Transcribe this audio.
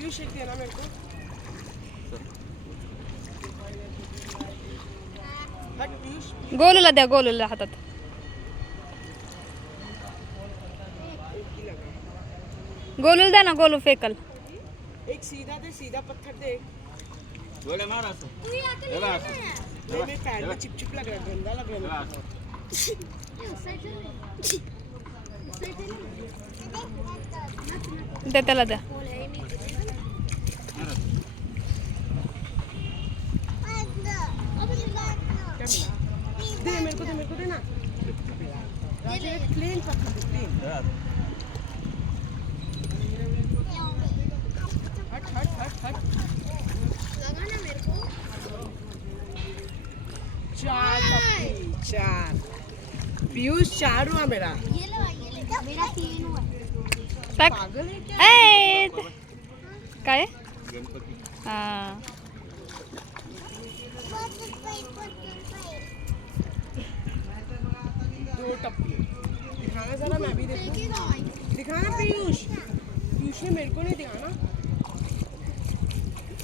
पीयूष एक देना मेरे को। हट पीयूष। गोलूला द्या, गोलूला हातात. गोलूला द्या ना, गोलू फेकल. एक सीधा दे, सीधा पत्थर दे. गोले मार असं. मेरे पैर में चिपचिप लग रहा है, गंदा लग रहा है. द्या त्याला द्या. दे मेरे को दे ना. प्लेन पत्थर दे, प्लेन. हट. लगा ना मेरे को. 4 पीयूष 4 हुआ मेरा. ये लो मेरा 3 हुआ. टाक. पागल है क्या? ए काय गणपती. हा. 2 टप्पी. दिखाना जरा, मैं भी देखूं. दिखाना पीयूष ने मेरे को नहीं दिखाना.